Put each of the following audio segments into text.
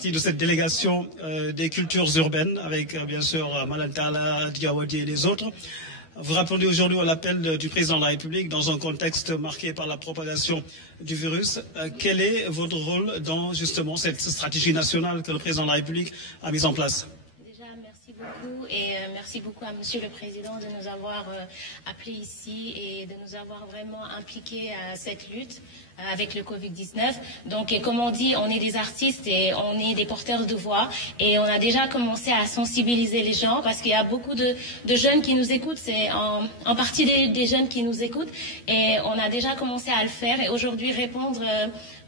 partie de cette délégation des cultures urbaines avec bien sûr Malantala, Diawadi et les autres. Vous répondez aujourd'hui à l'appel du président de la République dans un contexte marqué par la propagation du virus. Quel est votre rôle dans justement cette stratégie nationale que le président de la République a mise en place? Merci beaucoup et merci beaucoup à Monsieur le Président de nous avoir appelés ici et de nous avoir vraiment impliqués à cette lutte avec le Covid-19. Donc, comme on dit, on est des artistes et on est des porteurs de voix et on a déjà commencé à sensibiliser les gens parce qu'il y a beaucoup de jeunes qui nous écoutent. C'est en partie des jeunes qui nous écoutent et on a déjà commencé à le faire et aujourd'hui répondre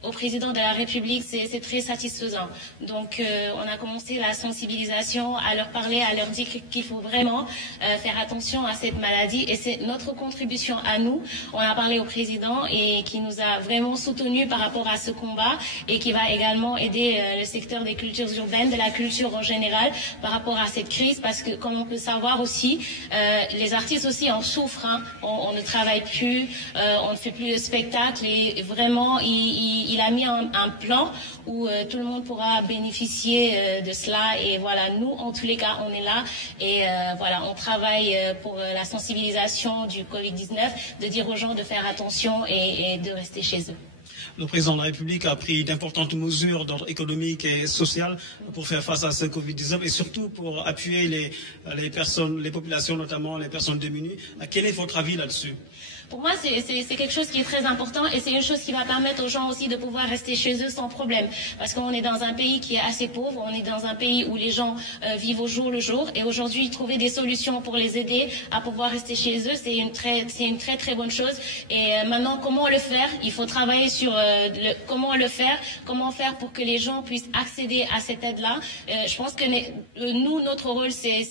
au président de la République, c'est très satisfaisant. Donc, on a commencé la sensibilisation, à leur parler, à leur dire qu'il faut vraiment faire attention à cette maladie. Et c'est notre contribution à nous. On a parlé au président et qui nous a vraiment soutenus par rapport à ce combat et qui va également aider le secteur des cultures urbaines, de la culture en général, par rapport à cette crise. Parce que, comme on peut savoir aussi, les artistes aussi en souffrent. Hein. On ne travaille plus, on ne fait plus de spectacles et vraiment, il a mis un plan où tout le monde pourra bénéficier de cela et voilà, nous en tous les cas on est là et voilà, on travaille pour la sensibilisation du Covid-19, de dire aux gens de faire attention et de rester chez eux. Le président de la République a pris d'importantes mesures d'ordre économique et social pour faire face à ce Covid-19 et surtout pour appuyer les personnes, les populations, notamment les personnes démunies. Quel est votre avis là-dessus? Pour moi, c'est quelque chose qui est très important et c'est une chose qui va permettre aux gens aussi de pouvoir rester chez eux sans problème. Parce qu'on est dans un pays qui est assez pauvre, on est dans un pays où les gens vivent au jour le jour et aujourd'hui, trouver des solutions pour les aider à pouvoir rester chez eux, c'est une très très bonne chose. Et maintenant, comment le faire? Il faut travailler sur comment le faire, comment faire pour que les gens puissent accéder à cette aide-là. Je pense que nous, notre rôle, c'est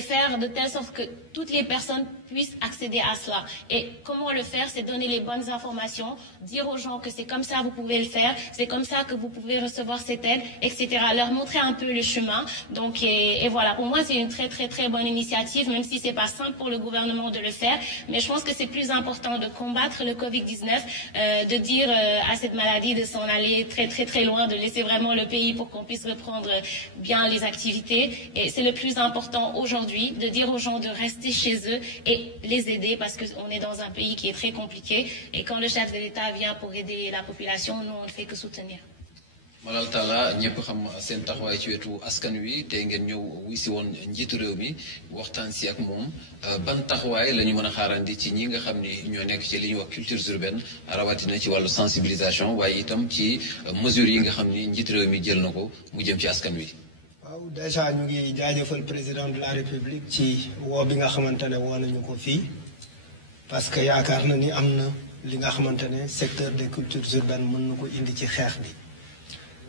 faire de telle sorte que toutes les personnes puissent accéder à cela. Et comment le faire? C'est donner les bonnes informations, dire aux gens que c'est comme ça que vous pouvez le faire, c'est comme ça que vous pouvez recevoir cette aide, etc. Leur montrer un peu le chemin. Donc, et voilà, pour moi, c'est une très, très, très bonne initiative, même si c'est pas simple pour le gouvernement de le faire. Mais je pense que c'est plus important de combattre le Covid-19, de dire à cette maladie de s'en aller très, très, très loin, de laisser vraiment le pays pour qu'on puisse reprendre bien les activités. Et c'est le plus important aujourd'hui, de dire aux gens de rester chez eux et les aider parce qu'on est dans un pays qui est très compliqué et quand le chef de l'État vient pour aider la population, nous on ne fait que soutenir. Malal Talla ñëpp xam seen taxawaay ci wetu askan wi te ngeen ñëw wi si woon njiitu réew mi waxtaan si ak moom ban taxawaay la ñu mën a xaarandi ci ñi nga xam ni ñoo nekk ci li ñuy wax cultures urbaines rawatina ci wàllu sensibilisation waaye itam ci mesures yi nga xam ni njiitu réew mi jël na ko mu jëm ci askan wi. waaw déjà ñu ngi jaajëfal président de la République ci woo bi nga xamante ne woo nañu ko fii parce que yaakaar na ni am na li nga xamante ne secteur des cultures urbaines mën na ko indi ci xeex bi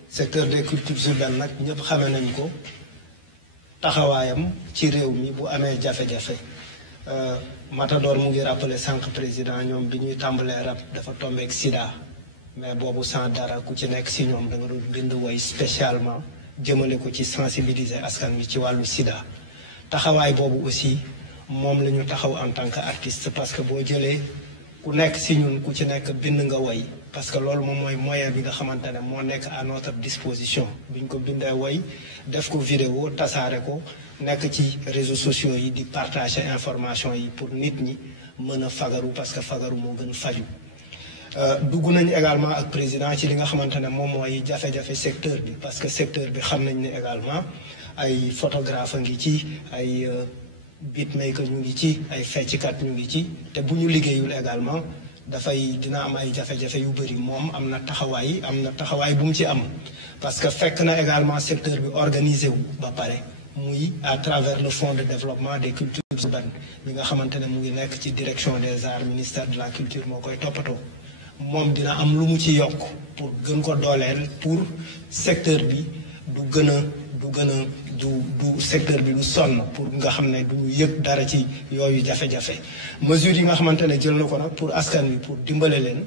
secteur des cultures urbaines nag ñëpp xame nañ ko taxawaayam ci réew mi bu amee jafe-jafe Matador mu ngi rappelé sànq président ñoom bi ñuy tàmbalee rap dafa tombeek sida mais boobu sans dara ku ci nekk si ñoom da nga doon bind woy spécialement jëmale ko ci sensibiliser askan wi ci wàllu sida taxawaay boobu aussi moom la ñu taxaw en tant que artiste parce que boo jëlee ku nekk si ñun ku ci nekk bind nga woy parce que loolu moom mooy moyen bi nga xamante ne moo nekk à notre disposition bi ñu ko bindee woy def ko vidéo tasaare ko nekk ci réseaux sociaux yi di partager information yi pour nit ñi mën a fagaru parce que fagaru moo gën faju dugg nañ également ak président ci li nga xamante ne moom mooy jafe-jafe secteur bi parce que secteur bi xam nañ ne également ay photographe a ngi ci ay beatmaker ñu ngi ci ay fecckat ñu ngi ci te bu ñu liggéeyul également dina am ay jafe-jafe yu bëri moom am na taxawaay bu mu ci am parce que fekk na également secteur bi organisé wu ba pare muy à travers le fonds de développement des cultures urbaines bi nga xamante ne mu ngi nekk ci direction des arts ministère de la culture moo koy toppatoo moom dina am lu mu ci yokk pour gën ko dooleel pour secteur bi du secteur bi du sonn pour nga xam ne du yëg dara ci yooyu jafe-jafe mesures yi nga xamante ne jël na ko nag pour askan wi pour dimbale leen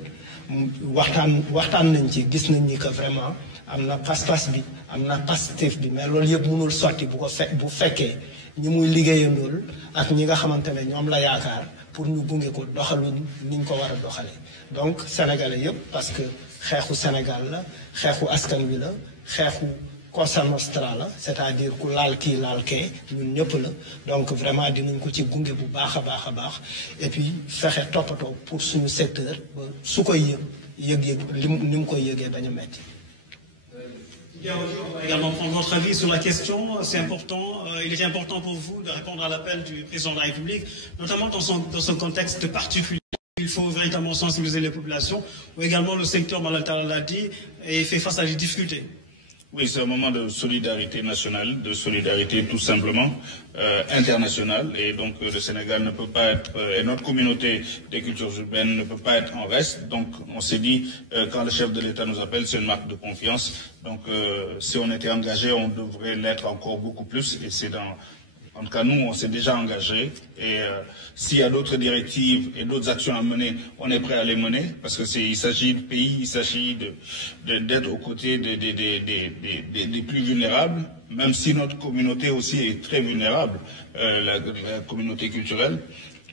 waxtaan nañ ci gis nañ ni que vraiment am na pas-pas bi am na Pastef bi mais loolu yëpp mënul sotti bu fekkee ñi muy liggéeyandool ak ñi nga xamante ne ñoom la yaakaar pour ñu gunge ko doxaluñ niñ ko war a doxale donc sénégalais yëpp parce que xeexu Sénégal la xeexu askan wi la xeexu Cosa Nostra la c'est-à-dire ku laal kii laal kee ñun ñëpp la donc vraiment dinañ ko ci gunge bu baax a baax et puis fexe toppatoo pour suñu secteur ba su koy yëg ni mu koy yëgee bañ a metti. On va également prendre votre avis sur la question. C'est important. Il était important pour vous de répondre à l'appel du président de la République, notamment dans ce contexte particulier. Il faut véritablement sensibiliser les populations, ou également le secteur, Malatala l'a dit, et fait face à des difficultés. Oui, c'est un moment de solidarité nationale, de solidarité tout simplement internationale. Et donc le Sénégal ne peut pas être, et notre communauté des cultures urbaines ne peut pas être en reste. Donc on s'est dit, quand le chef de l'État nous appelle, c'est une marque de confiance. Donc si on était engagé, on devrait l'être encore beaucoup plus. Et c'est dans... En tout cas, nous, on s'est déjà engagé et s'il y a d'autres directives et d'autres actions à mener, on est prêt à les mener parce que il s'agit de pays, il s'agit d'être aux côtés des plus vulnérables, même si notre communauté aussi est très vulnérable, la communauté culturelle.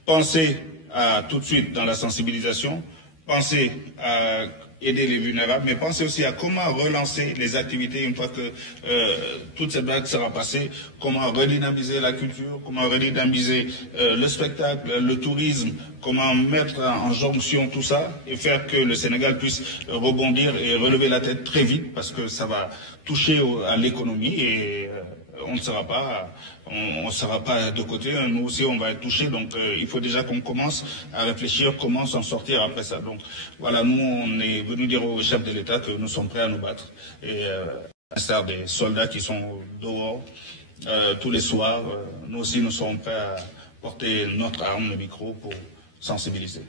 Pensez à tout de suite dans la sensibilisation, pensez à aider les vulnérables, mais pensez aussi à comment relancer les activités une fois que toute cette vague sera passée, comment redynamiser la culture, comment redynamiser le spectacle, le tourisme, comment mettre en jonction tout ça et faire que le Sénégal puisse rebondir et relever la tête très vite parce que ça va toucher à l'économie et on ne sera pas de côté. Nous aussi, on va être touchés. Donc, il faut déjà qu'on commence à réfléchir comment s'en sortir après ça. Donc, voilà, nous, on est venu dire au chef de l'État que nous sommes prêts à nous battre. Et à l'instar des soldats qui sont dehors tous les soirs, nous aussi, nous sommes prêts à porter notre arme, le micro, pour sensibiliser.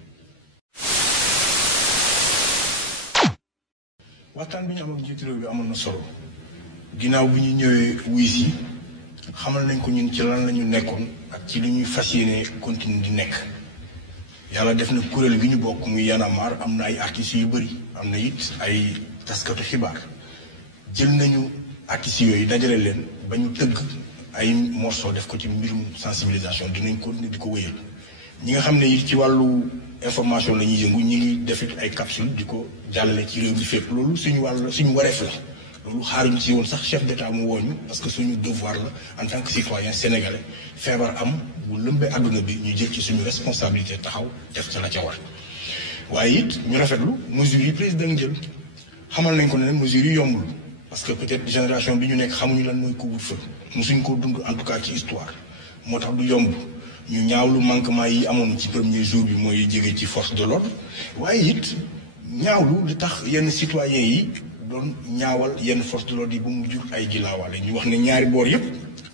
ginnaaw bi ñu ñëwee wuy si xamal nañ ko ñun ci lan la ñu nekkoon ak ci li ñuy fas yéene continuer di nekk yàlla def na kuréel gi ñu bokk muy Y'en a marre am na ay artistes yu bëri am na it ay taskatu xibaar jël nañu artistes yooyu dajale leen ba ñu tëgg ay morceau def ko ci mbirum sensibilisation dinañ continuer di ko wéyal ñi nga xam ne it ci wàllu information la ñuy yëngu ñi ngi def it ay capsule di ko jàllale ci réew mi fépp loolu suñu wareef la loolu xaaruñu si woon sax chef d'état mu wooñu parce que suñu devoir la en tant que citoyen sénégalais feebar am bu lëmbee àdduna bi ñu jël ci suñu responsabilité taxaw def ca la ca war waaye it ñu rafetlu mesures yi président jël xamal nañ ko ne mesures yi yombul parce que peut-être génération bi ñu nekk xamuñu lan mooy couvre-feu musuñ ko dund en tout cas ci histoire moo tax du yomb ñu ñaawlu manquement yi amoon ci premier jour bi mooy jógee ci force de l'ordre waaye it ñaawlu li tax yenn citoyens yi doon ñaawal yenn force de l'ordre yi ba mu jur ay gilaawaale ñu wax ne ñaari boor yëpp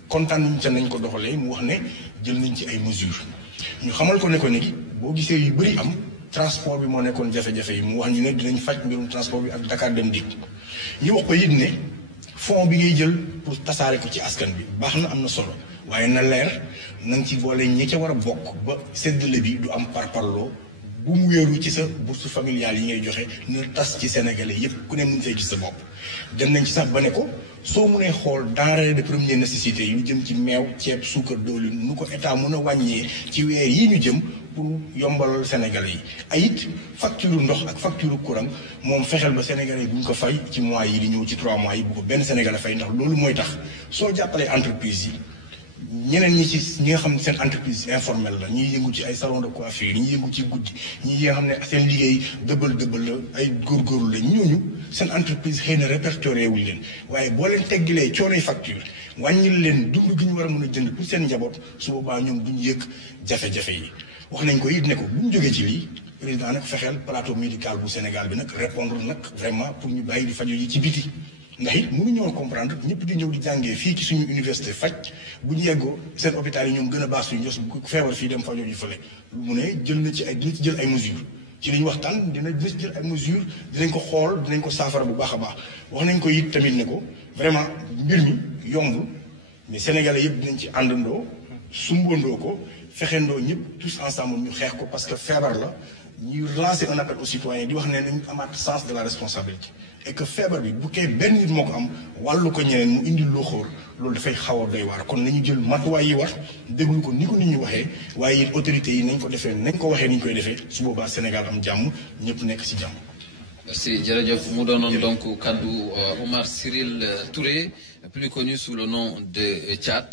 kontaan nañ ca nañ ko doxalee mu wax ne jël nañ ci ay mesures ñu xamal ko ne ko ni boo gisee yu bëri am transport bi moo nekkoon jafe-jafe yi mu wax ñu ne dinañ faj mbirum transport bi ak Dakar Dem Dikk ñu wax ko it ne fonds bi ngay jël pour tasaare ko ci askan bi baax na am na solo waaye na leer na nga ci boole ñi ca war a bokk ba séddale bi du am parparloo bu mu wéeru ci sa bourse familiale yi ngay joxe na tas ci sénégalais yépp ku ne mën fay gis sa bopp dem nañ ci sax ba ne ko soo mënee xool denrées de première nécessité yu jëm ci meew ceeb suukar diwlin nu ko état mën a wàññee ci weer yi ñu jëm pour yombalal sénégalais yi ay it facture ndox ak facture courant moom fexeel ba sénégalais yi buñ ko fay ci mois yi di ñëw ci 3 mois yi bu ko benn sénégalais fay ndax loolu mooy tax soo jàppalee entreprise yi ñeneen ñi nga xam ne seen entreprise informelle la ñiy yëngu ci ay salon de coiffure ñi yëngu ci guddi ñi nga xam ne seen liggéey dëbbal la ay góorgóorlu la ñooñu seen entreprise xëy na répertorié wuñ leen waaye boo leen teggilee coonoy facture wàññil leen dund gi ñu war a mën a jënd pour seen njaboot su boobaa ñoom duñ yëg jafe-jafe yi wax nañ ko it ne ko bu ñu jógee ci lii président nag fexeel plateau médical bu Sénégal bi nag répondre nag vraiment pour ñu bàyyi di fajo yi ci biti ndax it mënuñoo comprendre ñëpp di ñëw di jàngee fii ci suñu université faj bu ñu yeggoo seen hôpital yi ñoom gën a baax suñu jos bu feebar fii dem fajo ji fële mu ne jël na ci dina ci jël ay mesures ci li ñu waxtaan dina ci jël ay mesures dinañ ko xool dinañ ko saafara bu baax a baax wax nañ ko it tamit ne ko vraiment mbir mi yombul mais sénégalais yëpp dinañ ci àndandoo sumbandoo ko fexendoo ñëpp tous ensemble ñu xeex ko parce que feebar la ñuy lancer un appel aux citoyens di wax ne nañ amaat sens de la responsabilité et que feebar bi bu kee benn nit moo ko am wàllu ko ñeneen mu indi loo xóor loolu dafay xaw a doy waar kon nañu jël matuwaay yi war déglu ko ni ko nit ñi waxee waaye it autorités yi nañ ko defee nañ ko waxee ni ñu koy defee su boobaa Sénégal am jàmm ñëpp nekk ci jàmm. Merci jërëjëf mu doonoon donc kaddu Omar Cyril Touré plus connu sous le nom de Thiat.